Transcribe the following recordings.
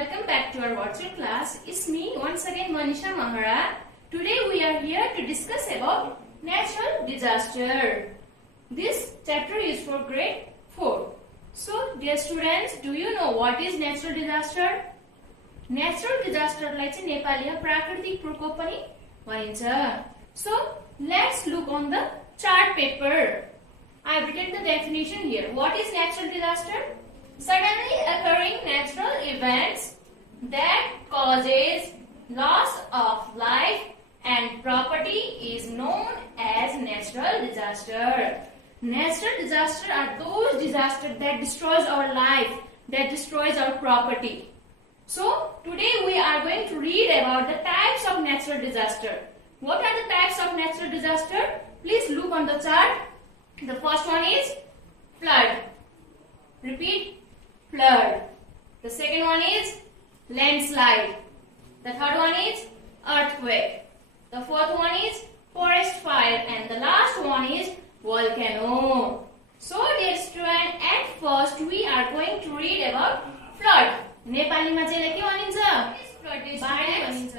welcome back to our virtual class. It's me once again Manisha Mahara. Today we are here to discuss about natural disaster. This chapter is for grade 4. So dear students, do you know what is natural disaster? Natural disaster like Nepali प्राकृतिक प्रकोप पनि भनिन्छ. So let's look on the chart paper. I have written the definition here. What is natural disaster? Suddenly occurring natural events that causes loss of life and property is known as natural disaster. Natural disasters are those disasters that destroys our life, that destroys our property. So today we are going to read about the types of natural disaster. What are the types of natural disaster? Please look on the chart. The first one is flood. Repeat. Flood. The second one is landslide. The third one is earthquake. The fourth one is forest fire, and the last one is volcano. So dear student, at first we are going to read about flood. Nepali मा चाहिँ के भनिन्छ? बाढी भनिन्छ.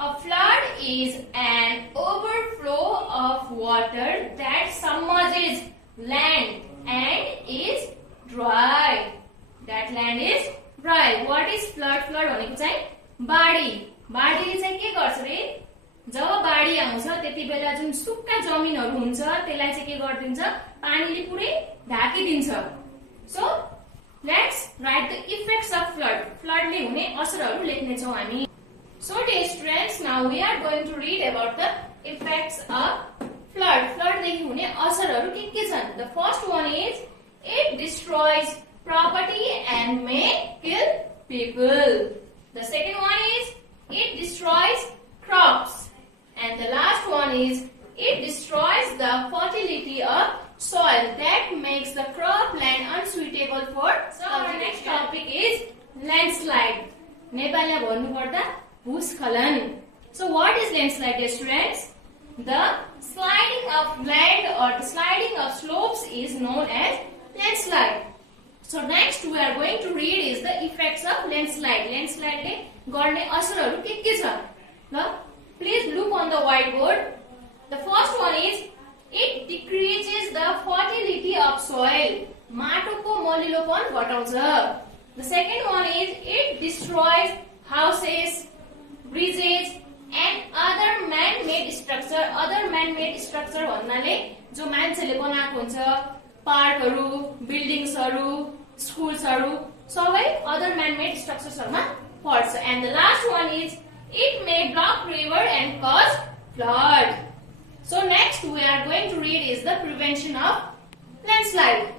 A flood is an overflow of water that submerges land and is dry. That land is dry. What is flood? Flood भनेको चाहिँ बाढी. बाढीले चाहिँ के गर्छ रे? जब बाढी आउँछ त्यति बेला जुन सुक्खा जमिनहरु हुन्छ त्यसलाई चाहिँ के गर्दिन्छ? पानीले पुरै ढाकिदिन्छ. So let's write the effects of flood. Flood ले हुने असरहरु लेख्ने छौं हामी. So dear students, now we are going to read about the effects of flood. Flood देखि हुने असरहरु के छन्? The first one is it destroys property and may kill people. The second one is it destroys crops. And the last one is it destroys the fertility of soil that makes the cropland unsuitable for. So our next topic is landslide. नेपालीमा भन्नु पर्दा भूस्खलन. So what is landslide, dear students? The sliding of land or the sliding of slopes is known as landslide. So next we are going to read is the effects of landslide. Landslide ले गर्ने असरहरु के छ? ल please look on the whiteboard. The first one is it decreases the fertility of soil. माटोको मलिलोपन घटाउँछ. The second one is it destroys houses, bridges and other man-made structure. Other man-made structure भन्नाले जो मान्छेले बनाएको हुन्छ पार्कहरु, बिल्डिङ्सहरु, स्कुल्सहरु सबै other man-made structuresहरुमा पर्छ. And the last one is it may block river and cause flood. So next we are going to read is the prevention of landslide.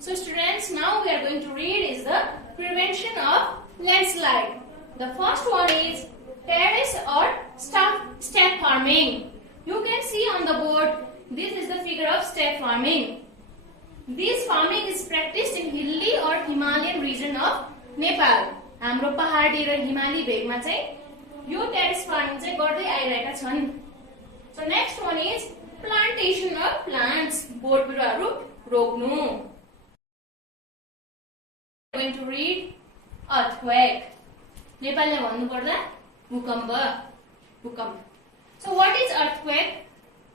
So students, now we are going to read is the prevention of landslide. The first one is terrace or step farming. You can see on the board, this is the figure of step farming. This farming is practiced in hilly or Himalayan region of Nepal. हाम्रो पहाडी र हिमाली भेगमा चाहिँ यो terrace farming चाहिँ गर्दै आइरहेका छन्. So next one is plantation of plants. बोट बिरुवाहरु रोप्नु. Going to read earthquake. नेपालीमा भन्नु पर्दा भूकम्प. So what is earthquake?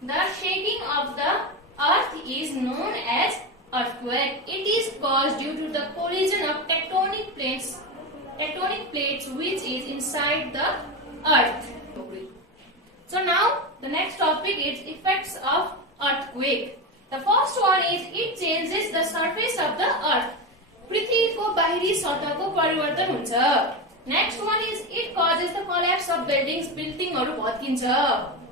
The shaking of the earth is known as earthquake. It is caused due to the collision of tectonic plates which is inside the earth. So now the next topic is effects of earthquake. The first one is it changes the surface of the earth. पृथ्वीको बाहिरी सतहको परिवर्तन हुन्छ. Next one is it causes the collapse of buildings. बिल्डिङहरु भत्किन्छ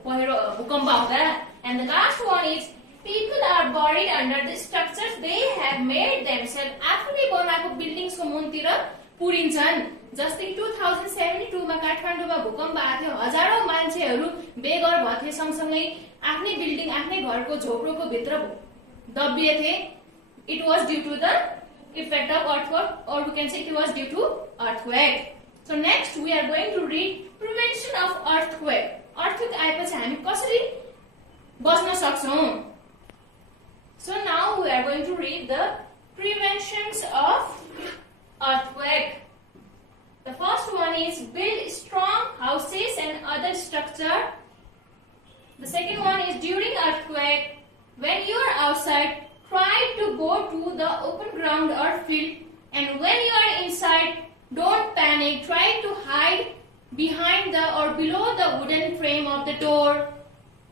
पहिरो भूकम्प आउँदा. And the last one is people are buried under the structures they have made themselves. आफूले बनाएको बिल्डिङको मुनतिर पुरिन्छन्. जस्तै 2072 मा काठमाडौँमा भूकम्प आएको थियो. हजारौं मान्छेहरु बेघर भए सँगसँगै आफ्नै बिल्डिङ आफ्नै घरको झोपडोको भित्र दबिए थिए. It was due to the effect of earthquake, or we can say it was due to earthquake. So next we are going to read prevention of earthquake. Earthquake आएपछि हामी कसरी बच्न सक्छौं? So now we are going to read the preventions of earthquake. And when you are inside, don't panic. Try to hide behind the or below the wooden frame of the door,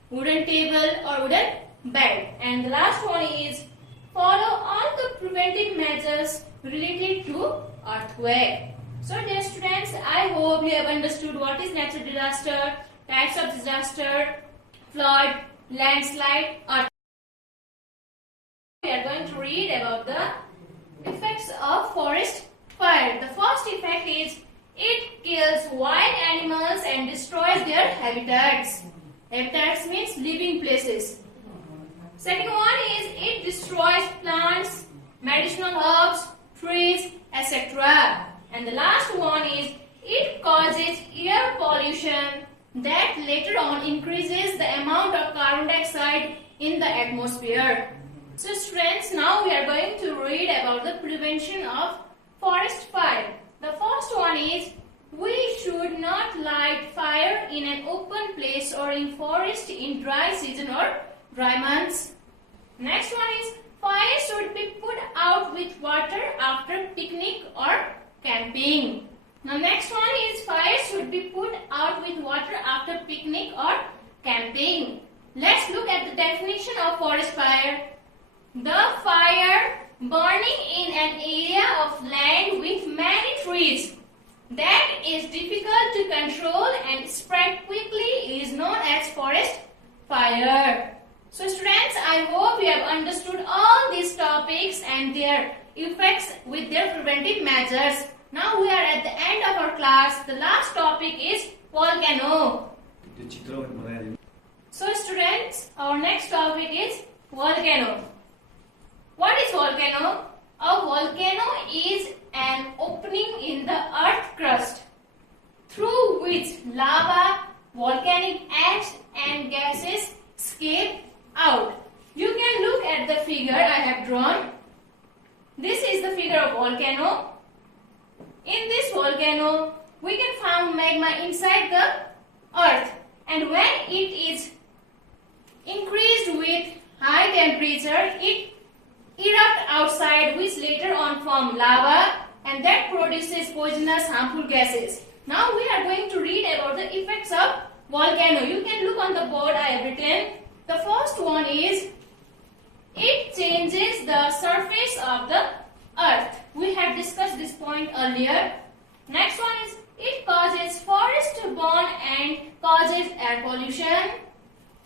wooden table or wooden bed. And the last one is follow all the preventive measures related to earthquake. So dear students, I hope you have understood what is natural disaster, types of disaster, flood, landslide, earthquake. We are going to read about the effects of forest fire. The first effect is it kills wild animals and destroys their habitats. Habitats means living places. Second one is it destroys plants, medicinal herbs, trees, etc. And the last one is it causes air pollution that later on increases the amount of carbon dioxide in the atmosphere. So students, now we are going to read about the prevention of forest fire. The first one is we should not light fire in an open place or in forest in dry season or dry months. Next one is fire should be put out with water after picnic or camping. Now next one is fire should be put out with water after picnic or camping. Let's look at the definition of forest fire. The fire burning in an area of land with many trees that is difficult to control and spread quickly is known as forest fire. So students, I hope you have understood all these topics and their effects with their preventive measures. Now we are at the end of our class. The last topic is volcano. So students, our next topic is volcano. What is volcano? A volcano is an opening in the earth crust through which lava, volcanic ash and gases escape out. You can look at the figure I have drawn. This is the figure of volcano. In this volcano, we can find magma inside the earth, and when it is increased with high temperature, it erupts outside, which later on form lava, and that produces poisonous harmful gases. Now we are going to read about the effects of volcano. You can look on the board I have written. The first one is it changes the surface of the earth. We have discussed this point earlier. Next one is it causes forest to burn and causes air pollution.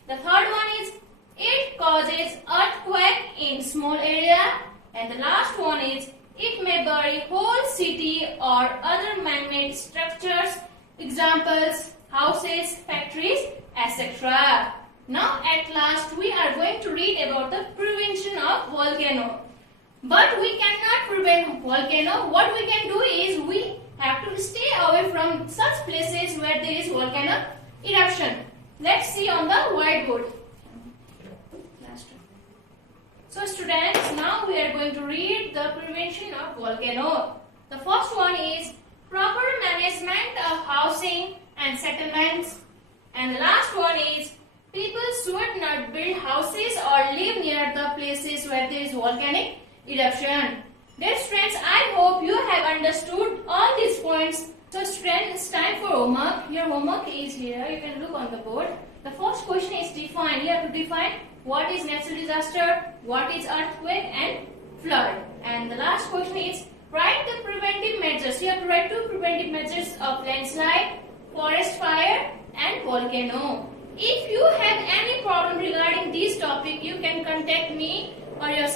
The third one is it causes earthquake in small area. And the last one is it may bury whole city or other man-made structures, examples, houses, factories, etc. Now at last we are going to read about the prevention of volcano. But we cannot prevent volcano. What we can do is we have to stay away from such places where there is volcano eruption. Let's see on the whiteboard. So students, now we are going to read the prevention of volcano. The first one is proper management of housing and settlements. And the last one is people should not build houses or live near the places where there is volcanic eruption. Dear students, I hope you have understood all these points. So students, it's time for homework. Your homework is here. You can look on the board. The first question is define. You have to define what is natural disaster, what is earthquake and flood. And the last question is write the preventive measures. You have to write two preventive measures of landslide, forest fire and volcano. If you have any problem regarding this topic, you can contact me or your